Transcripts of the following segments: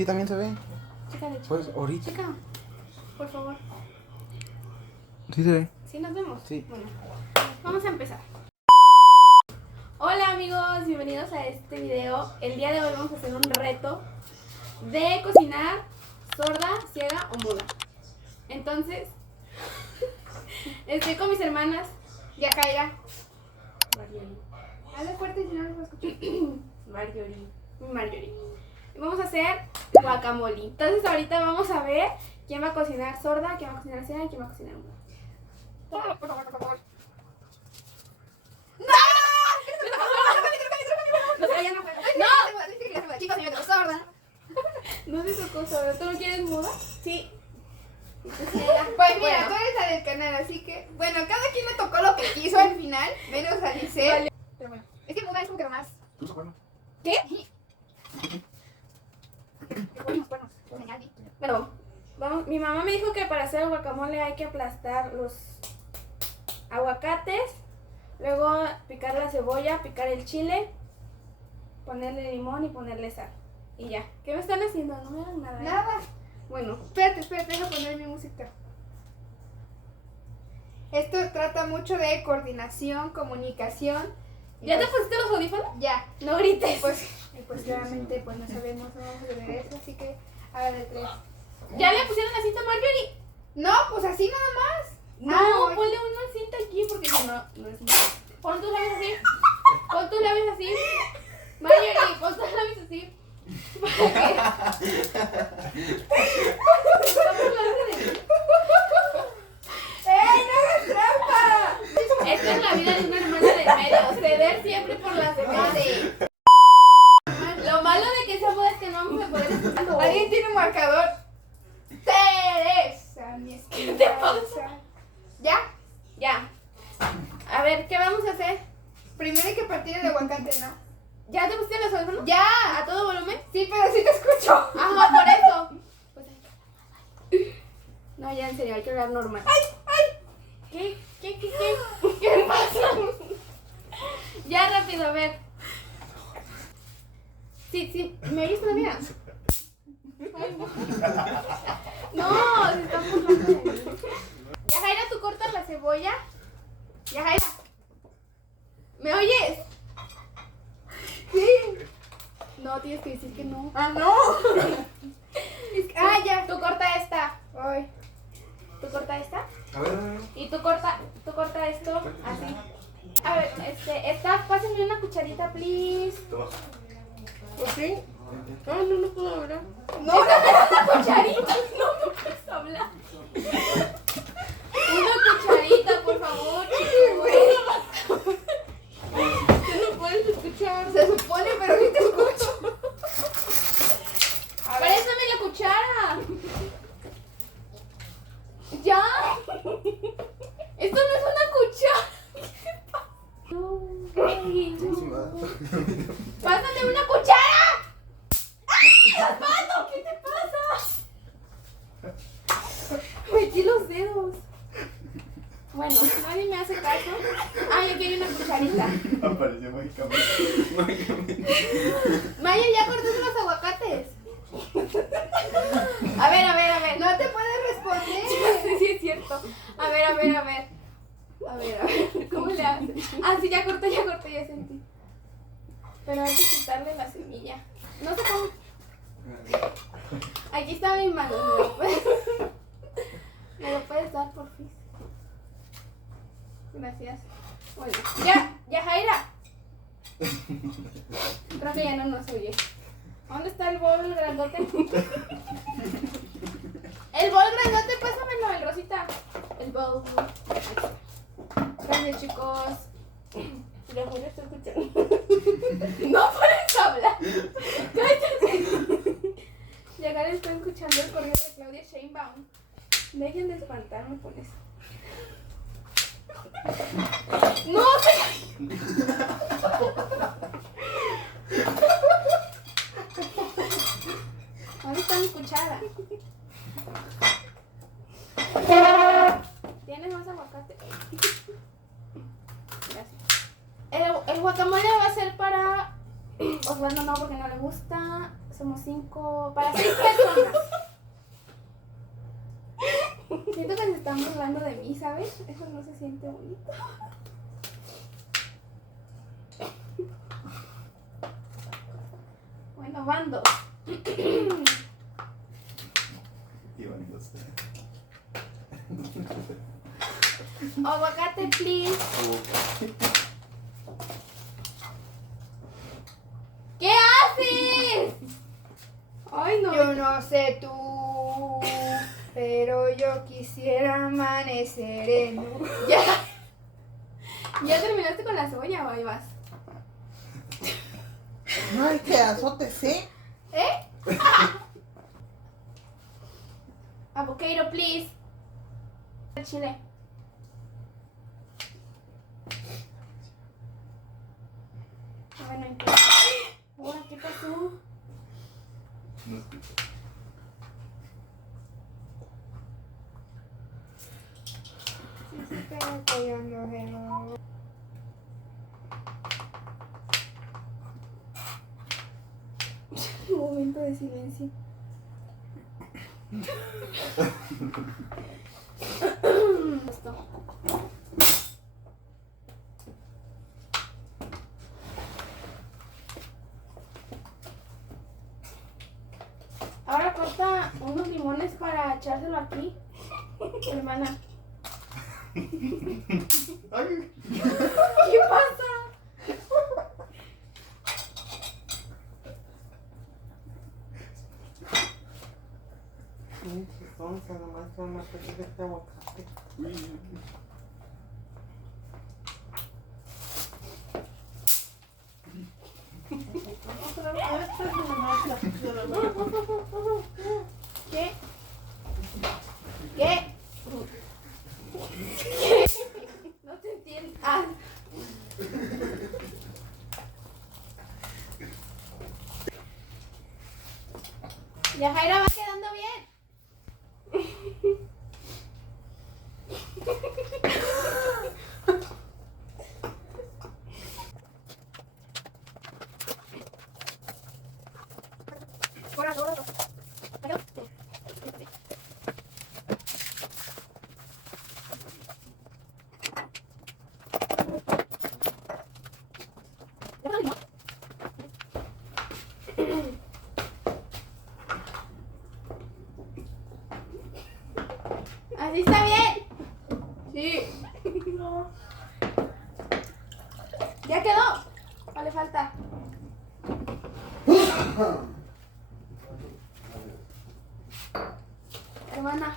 Sí, también se ve. Chécale, Pues ahorita. checa, por favor. Sí se ve. ¿Sí nos vemos? Sí. Bueno, vamos a empezar. Hola amigos, bienvenidos a este video. El día de hoy vamos a hacer un reto de cocinar sorda, ciega o muda. Entonces, estoy con mis hermanas, Yajaira, Marjorie. Habla fuerte si no nos va a escuchar. Marjorie. Y vamos a hacer guacamole. Entonces ahorita vamos a ver quién va a cocinar sorda, quién va a cocinar ciega y quién va a cocinar muda. No se tocó sorda. ¿Tú no quieres muda? Sí. Pues Pues mira, tú eres la del canal, así que... Bueno, cada quien le tocó lo que quiso al final, menos a Lice. Vale. Pero bueno, es que muda es como que más... ¿Qué? Bueno, vamos. Mi mamá me dijo que para hacer el guacamole hay que aplastar los aguacates, luego picar la cebolla, picar el chile, ponerle limón y ponerle sal. Y ya. ¿Qué me están haciendo? No me hagan nada. ¿eh? Nada. Bueno, Espérate, deja poner mi música. Esto trata mucho de coordinación, comunicación. y ¿ya te pues, pusiste los audífonos? Ya. No grites. Pues claramente pues no sabemos, no vamos a ver eso, así que haga de tres. ¿Ya le pusieron la cinta a Marjorie? No, pues así nada más. No, voy. ponle una cinta aquí porque si no, no es nada. Pon tus labios así. Pon tus labios así. Marjorie, pon tus labios así. ¡Ey, no hagas trampa! Esta es la vida de una hermana del medio. Ceder siempre por las demás. Lo malo de que esa boda es que no vamos a poder escuchar. ¿Alguien tiene un marcador? Teresa, mi esposa. te pasa? ¿Ya? Ya. A ver, ¿qué vamos a hacer? Primero hay que partir el aguacate, ¿no? ¿Ya te pusiste los audífonos? ¡Ya! ¿A todo volumen? Sí, pero sí te escucho. Ajá, por eso. No, ya en serio, hay que hablar normal. ¿Qué? ¿Qué pasa? Ya rápido, a ver. Sí, ¿me oyes todavía? Ay, no, se está burlando de mí. Yajaira, ¿tú cortas la cebolla? Yajaira, ¿me oyes? Sí. No, tienes que decir que no. Ah, no. Ya. Tú corta esta. Ay. ¿Tú corta esta? A ver. Y tú corta esto así. A ver, pásenme una cucharita, please. ¿Por qué? Ay, no puedo hablar. No, Una cucharita, no me puedes hablar. Una cucharita, por favor, chicos. No puedes escuchar. se supone, pero sí te escucho. A ver. Préstame la cuchara. Ya. Esto no es una cuchara. Pásame una cuchara. ¡Pato! ¿Qué te pasa? Metí los dedos. Bueno, nadie me hace caso. Ay, aquí hay una cucharita. Apareció mágicamente. Maya, ya cortaste los aguacates. A ver. No te puedes responder. Sí, es cierto. A ver. A ver. ¿Cómo le haces? Ah, sí, ya corté, ya sentí. Pero hay que quitarle la semilla. No sé cómo. Aquí está mi mano. ¿Me lo puedes dar, por fin? Gracias. Bueno, ya, Jaira. Creo que ya no nos oye. ¿Dónde está el bol grandote? El bol grandote, pásamelo, el rosita. El bol. Gracias, chicos. Ya Jaira está escuchando. No puedes hablar. Cállate. Ya Jaira está escuchando el correo de Claudia Sheinbaum. Dejen de espantarme con eso. ¡No! ¿Dónde está mi cuchara? ¿Tienes más aguacate? Gracias. El guacamole va a ser para Osvaldo, no, porque no le gusta. Somos 5, para 6 personas. Siento que se están burlando de mí, ¿sabes? Eso no se siente bonito. Bueno, van 2. Iban dos. Aguacate, please. ¿Qué haces? Ay, no. Yo no sé tú, pero yo quisiera amanecer en un... ¿Ya terminaste con la cebolla o ahí vas? Ay, qué azotes, ¿eh? ¿Eh? Avocado, please. Chile. Bueno, entonces. Ahora, ¿qué pasó? No escucho. Sí, espera que yo no veo. Un momento de silencio. Esto. Ahora corta unos limones para echárselo aquí, hermana. Ay, ¿Qué pasa? Vamos a nomás con una pequeña de este aguacate. ¿Qué? ¿Qué? No te entiendo. Ah. Ya Jaira va quedando bien. Así está bien. Sí. No. Ya quedó. ¿Cuál le falta? Hermana.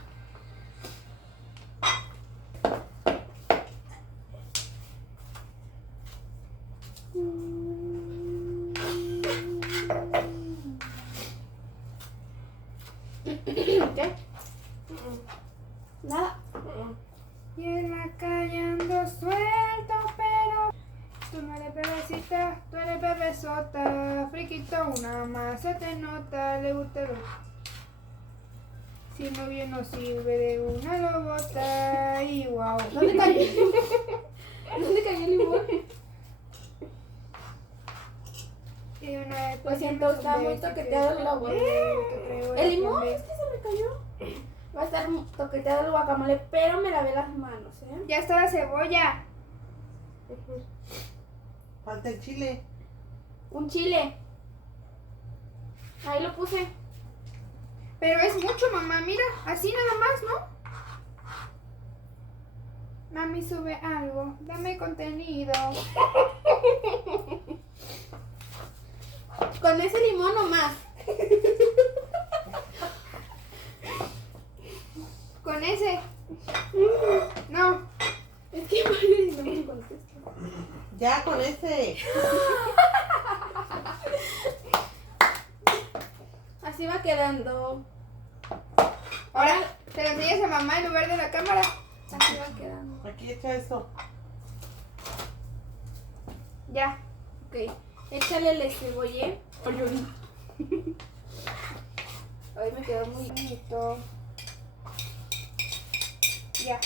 ¿Qué? Nada. Y en la calle ando suelto, pero tú no eres bebecita, tú eres bebesota. Friquito, una más se te nota, le gusta ver. Si no bien no sirve de una lo bota y wow. ¿Dónde cayó? ¿Dónde cayó el limón? Y una vez Lo pues, siento, me está sube, muy si toqueteado el quieres, agua. El limón es que se me cayó. Va a estar toqueteado el guacamole, pero me lavé las manos, ¿eh? Ya está la cebolla. Falta el chile. Un chile. Ahí lo puse. Pero es mucho, mamá, mira, así nada más, ¿no? Mami, sube algo, dame contenido. Con ese limón o más. Con ese. No. Es que Mario no me contesta. Ya con ese. Así va quedando. Ahora te lo enseñas a mamá en lugar de la cámara. Así va quedando. Aquí echa eso. Ya. Ok. Échale el cebollé. Ay, me quedó muy bonito. Ya.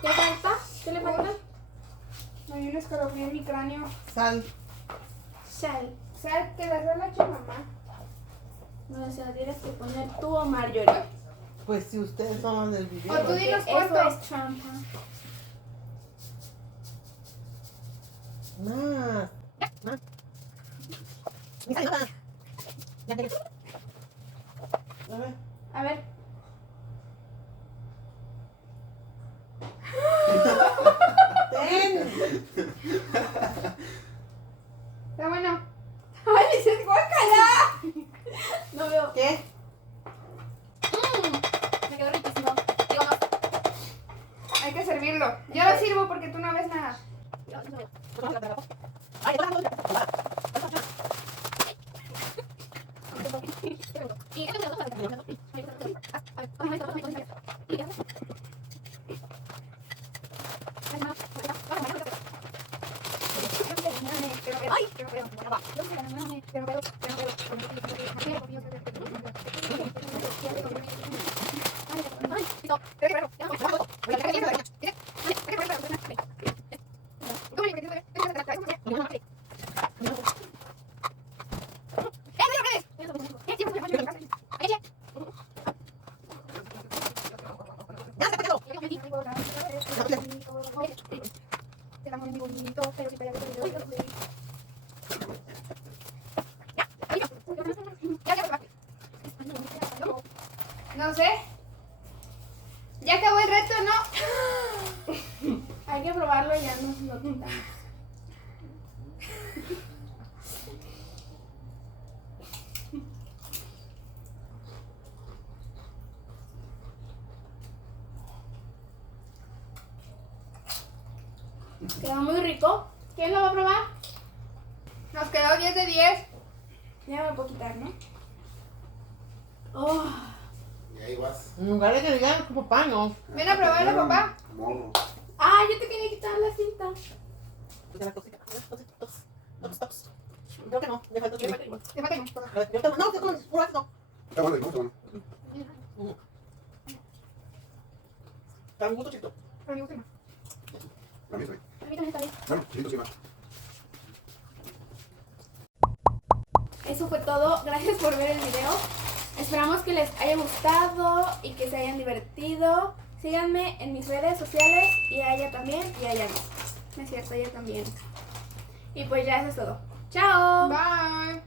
¿Qué falta? ¿Qué le falta? No hay un escalofrío en mi cráneo. Sal. Sal. Sal, te las ha hecho mamá. No, o sea, tienes que poner tú o Marjorie. Pues si ustedes son los del video. O tú dinos Eso cuánto. es trampa. Más. Más. Ni sale nada. Ya, ya, ya. A ver. A ver. Ten. Está bueno. ¡Ay, dices guácala! No veo. ¿Qué? Me quedó riquísimo. Digo, no. Hay que servirlo. Yo lo sirvo porque tú no ves nada. No veo. Ay, está bien. No sé. Ya acabó el reto, ¿no? Hay que probarlo y ya nos lo quitamos. Quedó muy rico. ¿Quién lo va a probar? Nos quedó 10 de 10. Ya me lo puedo quitar, ¿no? Oh. Y ahí vas. En lugar de que digan como papá, no. Ven a probarlo, papá. Morro. Ah, yo te quería quitar la cinta. Pues la cosita. Dos. Creo que no. Me faltó chile. Te falta uno. A ver, yo te- No, con puro ácido. Está bueno, está bueno. Está un gusto chiquito. Pero me gusta más. A mí también. A mí también está bien. Bueno, chiquito sí más. Eso fue todo. Gracias por ver el video. Esperamos que les haya gustado y que se hayan divertido. Síganme en mis redes sociales y a ella también y a ella no. No es cierto, ella también. Y pues ya eso es todo. ¡Chao! Bye.